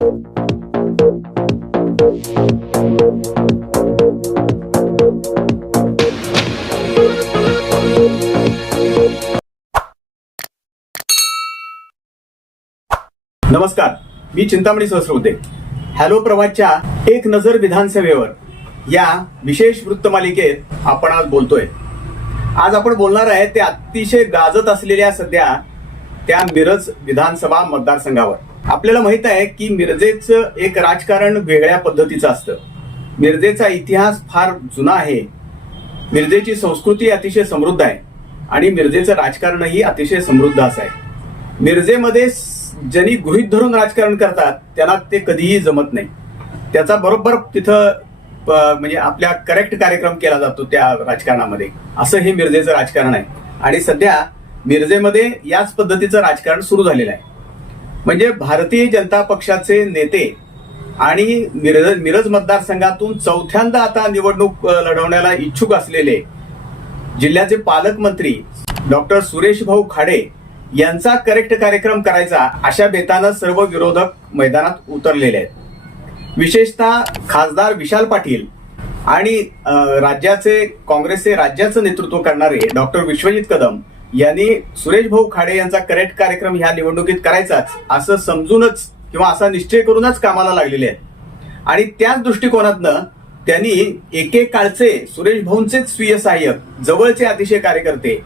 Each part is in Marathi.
नमस्कार मी चिंतामणी सहस्रवते हॅलो प्रभातच्या एक नजर विधानसभेवर. या विशेष वृत्तमालिकेत आपण आज बोलतोय. आज आपण बोलणार आहे ते अतिशय गाजत असलेल्या सध्या त्या मिरज विधानसभा मतदारसंघावर. आपल्याला माहीत आहे की मिरजेचं एक राजकारण वेगळ्या पद्धतीचं असतं. मिरजेचा इतिहास फार जुना आहे. मिरजेची संस्कृती अतिशय समृद्ध आहे आणि मिरजेचं राजकारणही अतिशय समृद्ध असं आहे. मिरजेमध्ये ज्यांनी गृहित धरून राजकारण करतात त्यांना ते कधीही जमत नाही. त्याचा बरोबर तिथं म्हणजे आपल्या करेक्ट कार्यक्रम केला जातो त्या राजकारणामध्ये. असं हे मिरजेचं राजकारण आहे. आणि सध्या मिरजेमध्ये याच पद्धतीचं राजकारण सुरू झालेलं आहे. म्हणजे भारतीय जनता पक्षाचे नेते आणि मिरज मिरज मतदारसंघातून चौथ्यांदा आता निवडणूक लढवण्याला इच्छुक असलेले जिल्ह्याचे पालकमंत्री डॉक्टर सुरेश भाऊ खाडे यांचा करेक्ट कार्यक्रम करायचा अशा बेतानं सर्व विरोधक मैदानात उतरलेले आहेत. विशेषतः खासदार विशाल पाटील आणि राज्याचे काँग्रेसचे राज्याचं नेतृत्व करणारे डॉक्टर विश्वजित कदम यांनी सुरेश भाऊ खाडे यांचा करेक्ट कार्यक्रम ह्या निवडणुकीत करायचाच असं समजूनच किंवा असा निश्चय करूनच कामाला लागलेले आहेत. आणि त्याच दृष्टिकोनातनं त्यांनी एकेकाळचे सुरेश भाऊंचेच स्वीय सहाय्यक जवळचे अतिशय कार्यकर्ते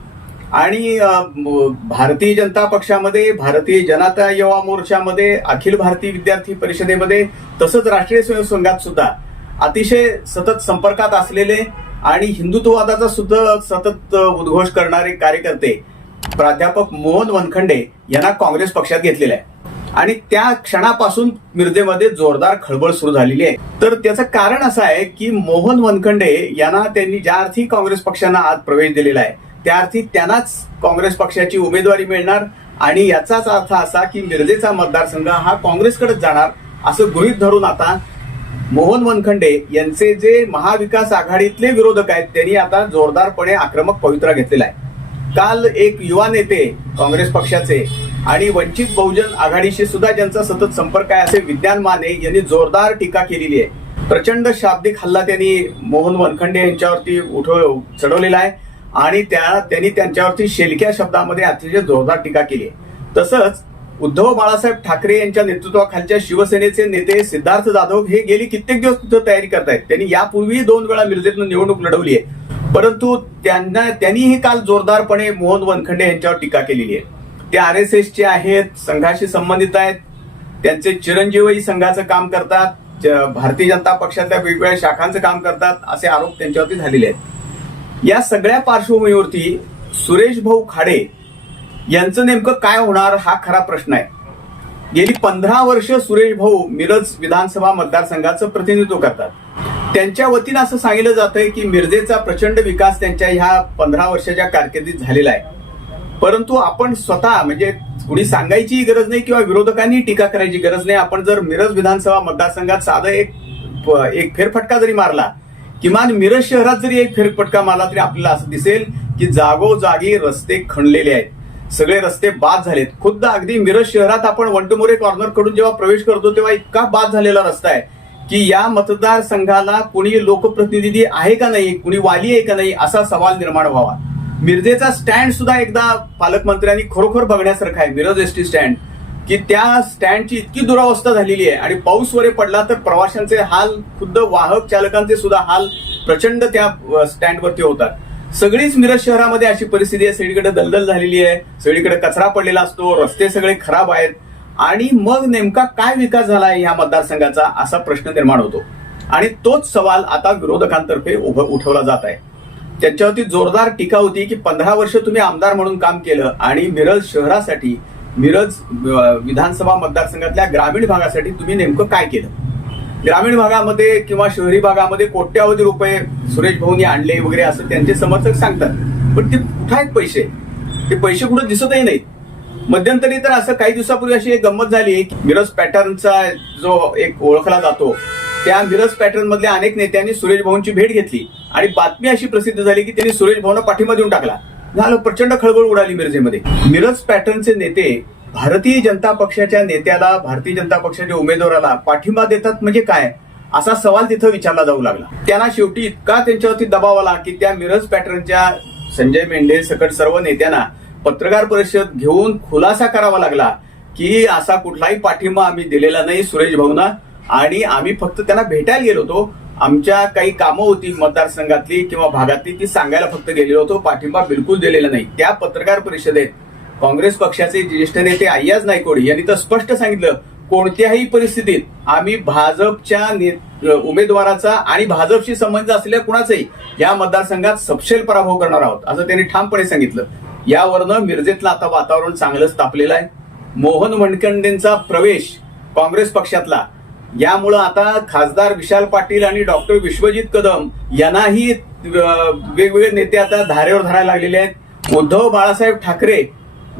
आणि भारतीय जनता पक्षामध्ये भारतीय जनता युवा मोर्चामध्ये अखिल भारतीय विद्यार्थी परिषदेमध्ये तसंच राष्ट्रीय स्वयंसंघात संघात सुद्धा अतिशय सतत संपर्कात असलेले आणि हिंदुत्ववादाचा सुद्धा सतत उद्घोष करणारे कार्यकर्ते प्राध्यापक मोहन वनखंडे यांना काँग्रेस पक्षात घेतलेले आहे. आणि त्या क्षणापासून मिरजेमध्ये जोरदार खळबळ सुरू झालेली आहे. तर त्याचं कारण असं आहे की मोहन वनखंडे यांना त्यांनी ज्या अर्थी काँग्रेस पक्षांना आज प्रवेश दिलेला आहे त्या अर्थी त्यांनाच काँग्रेस पक्षाची उमेदवारी मिळणार आणि याचाच अर्थ असा की मिरजेचा मतदारसंघ हा काँग्रेसकडेच जाणार असं गृहीत धरून आता मोहन वनखंडे यांचे जे महाविकास आघाडीतले विरोधक आहेत त्यांनी आता जोरदारपणे आक्रमक पवित्रा घेतलेला आहे. काल एक युवा नेते काँग्रेस पक्षाचे आणि वंचित बहुजन आघाडीशी सुद्धा ज्यांचा सतत संपर्क आहे असे विद्यान माने यांनी जोरदार टीका केलेली आहे. प्रचंड शाब्दिक हल्ला त्यांनी मोहन वनखंडे यांच्यावरती उठव चढवलेला आहे आणि त्या त्यांनी त्यांच्यावरती शेलक्या शब्दामध्ये अतिशय जोरदार टीका केली आहे. तसंच उद्धव बाळासाहेब ठाकरे यांच्या नेतृत्वाखालच्या शिवसेनेचे नेते सिद्धार्थ जाधव हे गेली कित्येक दिवस तिथं तयारी करतायत. त्यांनी यापूर्वी दोन वेळा मिरजेतून निवडणूक लढवली आहे. परंतु त्यांना त्यांनीही काल जोरदारपणे मोहन वनखंडे यांच्यावर टीका केलेली आहे. ते आर एस एसचे आहेत संघाशी संबंधित आहेत. त्यांचे चिरंजीवही संघाचं काम करतात. भारतीय जनता पक्षातल्या वेगवेगळ्या शाखांचं काम करतात असे आरोप त्यांच्यावरती झालेले आहेत. या सगळ्या पार्श्वभूमीवरती सुरेश भाऊ खाडे यांचं नेमकं काय होणार हा खरा प्रश्न आहे. गेली पंधरा वर्ष सुरेश भाऊ मिरज विधानसभा मतदारसंघाचं प्रतिनिधित्व करतात. त्यांच्या वतीनं असं सांगितलं जातंय की मिरजेचा प्रचंड विकास त्यांच्या ह्या पंधरा वर्षाच्या कारकिर्दीत झालेला आहे. परंतु आपण स्वतः म्हणजे कुणी सांगायची गरज नाही किंवा विरोधकांनी टीका करायची गरज नाही. आपण जर मिरज विधानसभा मतदारसंघात साधं एक एक फेरफटका जरी मारला किमान मिरज शहरात जरी एक फेरफटका मारला तरी आपल्याला असं दिसेल की जागोजागी रस्ते खणलेले आहेत. सगळे रस्ते बाद झालेत. खुद्द अगदी मिरज शहरात आपण वंटमोरे कॉर्नरकडून जेव्हा प्रवेश करतो तेव्हा इतका बाद झालेला रस्ता आहे की या मतदारसंघाला कुणी लोकप्रतिनिधी आहे का नाही कुणी वाली आहे का नाही असा सवाल निर्माण व्हावा. मिरजेचा स्टँड सुद्धा एकदा पालकमंत्र्यांनी खरोखर बघण्यासारखा आहे. मिरज एस टी स्टँड की त्या स्टँडची इतकी दुरावस्था झालेली आहे आणि पाऊस वरे पडला तर प्रवाशांचे हाल खुद्द वाहक चालकांचे सुद्धा हाल प्रचंड त्या स्टँडवरती होतात. सगळीच मिरज शहरामध्ये अशी परिस्थिती आहे. सगळीकडे दलदल झालेली आहे. सगळीकडे कचरा पडलेला असतो. रस्ते सगळे खराब आहेत. आणि मग नेमका काय विकास झाला आहे या मतदारसंघाचा असा प्रश्न निर्माण होतो. आणि तोच सवाल आता विरोधकांतर्फे उभं उठवला जात आहे. त्याच्यावरती जोरदार टीका होती की पंधरा वर्ष तुम्ही आमदार म्हणून काम केलं आणि मिरज शहरासाठी मिरज विधानसभा मतदारसंघातल्या ग्रामीण भागासाठी तुम्ही नेमकं काय केलं? ग्रामीण भागामध्ये किंवा शहरी भागामध्ये कोट्यावधी रुपये सुरेश भाऊनी आणले वगैरे असं त्यांचे समर्थक सांगतात. पण ते कुठं आहेत पैसे? ते पैसे कुठं दिसतही नाहीत. मध्यंतरी तर असं काही दिवसापूर्वी अशी एक गंमत झाली की मिरज पॅटर्नचा जो एक ओळखला जातो त्या मिरज पॅटर्न मधल्या अनेक नेत्यांनी सुरेश भाऊंची भेट घेतली. आणि बातमी अशी प्रसिद्ध झाली की त्यांनी सुरेश भाऊंना पाठिंबा देऊन टाकला. झालं प्रचंड खळबळ उडाली मिरजेमध्ये. मिरज पॅटर्नचे नेते भारतीय जनता पक्षाच्या नेत्याला भारतीय जनता पक्षाच्या उमेदवाराला पाठिंबा देतात म्हणजे काय? असा सवाल तिथं विचारला जाऊ लागला. त्यांना शेवटी इतका त्यांच्यावरती दबाव आला की त्या मिरज पॅटर्नच्या संजय मेंढे सकट सर्व नेत्यांना पत्रकार परिषद घेऊन खुलासा करावा लागला की असा कुठलाही पाठिंबा आम्ही दिलेला नाही सुरेश भाऊना आणि आम्ही फक्त त्यांना भेटायला गेलो होतो. आमच्या काही कामं होती मतदारसंघातली किंवा भागातली ती सांगायला फक्त गेलेलो होतो. पाठिंबा बिलकुल दिलेला नाही. त्या पत्रकार परिषदेत काँग्रेस पक्षाचे ज्येष्ठ नेते अय्याज नायकोडी यांनी तर स्पष्ट सांगितलं कोणत्याही परिस्थितीत आम्ही भाजपच्या ने- उमेदवाराचा आणि भाजपशी संबंध असलेल्या कुणाचाही या मतदारसंघात सपशेल पराभव करणार आहोत असं त्यांनी ठामपणे सांगितलं. यावरनं मिरजेतलं आता वातावरण चांगलंच तापलेलं आहे. मोहन वनखंडेंचा प्रवेश काँग्रेस पक्षातला. यामुळं आता खासदार विशाल पाटील आणि डॉक्टर विश्वजित कदम यांनाही वेगवेगळे नेते आता धारेवर धरायला लागलेले आहेत. उद्धव बाळासाहेब ठाकरे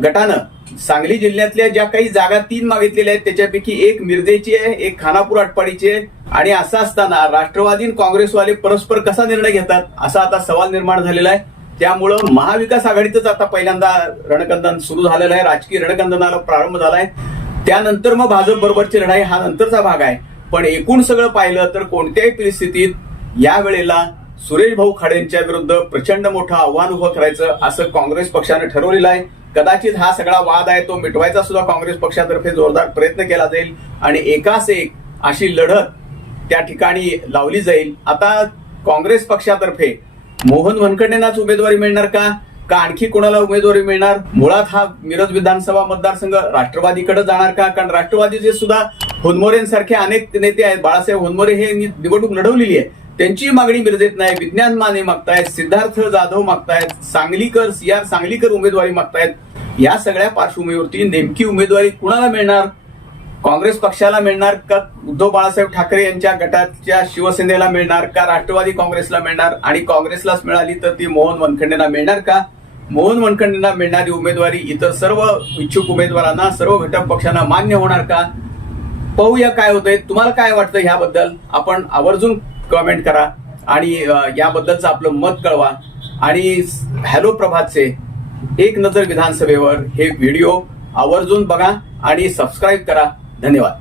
गटानं सांगली जिल्ह्यातल्या ज्या काही जागा तीन मागितलेल्या आहेत त्याच्यापैकी एक मिरजेची आहे एक खानापूर आटपाडीची आहे. आणि असं असताना राष्ट्रवादी काँग्रेसवाले परस्पर कसा निर्णय घेतात असा आता सवाल निर्माण झालेला आहे. त्यामुळं महाविकास आघाडीतच आता पहिल्यांदा रणकंदन सुरू झालेलं आहे राजकीय रणकंदनाला प्रारंभ झालाय त्यानंतर मग भाजप बरोबरची लढाई हा नंतरचा भाग आहे. पण एकूण सगळं पाहिलं तर कोणत्याही परिस्थितीत या वेळेला सुरेश भाऊ खाडेंच्या विरुद्ध प्रचंड मोठं आव्हान उभं करायचं असं काँग्रेस पक्षानं ठरवलेलं आहे. कदाचित हा सगळा वाद आहे तो मिटवायचा सुद्धा काँग्रेस पक्षातर्फे जोरदार प्रयत्न केला जाईल आणि एकास एक अशी लढत त्या ठिकाणी लावली जाईल. आता काँग्रेस पक्षातर्फे मोहन वनखंडेंनाच उमेदवारी मिळणार का? का आणखी कोणाला उमेदवारी मिळणार? मुळात हा मिरज विधानसभा मतदारसंघ राष्ट्रवादीकडे जाणार का? कारण राष्ट्रवादीचे सुद्धा होनमोरेंसारखे अनेक नेते आहेत. बाळासाहेब होनमोरे हे निवडणूक लढवलेली आहे. त्यांची मागणी मिरजेत नाही. विज्ञान माने मागतायत सिद्धार्थ जाधव मागतायत सांगलीकर सी आर सांगलीकर उमेदवारी मागतायत. या सगळ्या पार्श्वभूमीवरती नेमकी उमेदवारी कुणाला मिळणार? काँग्रेस पक्षाला मिळणार का? उद्धव बाळासाहेब ठाकरे यांच्या गटाच्या शिवसेनेला मिळणार का? राष्ट्रवादी काँग्रेसला मिळणार? आणि काँग्रेसलाच मिळाली तर ती मोहन वनखंडेंना मिळणार का? मोहन वनखंडेंना मिळणारी उमेदवारी इतर सर्व इच्छुक उमेदवारांना सर्व घटक पक्षांना मान्य होणार का? पाहूया काय होतंय. तुम्हाला काय वाटतं ह्याबद्दल? आपण आवर्जून कमेंट करा. आणि याबद्दलचं आपलं मत कळवा. आणि हॅलो प्रभातचे एक नजर विधानसभेवर हे व्हिडिओ आवर्जून बघा आणि सबस्क्राईब करा. धन्यवाद.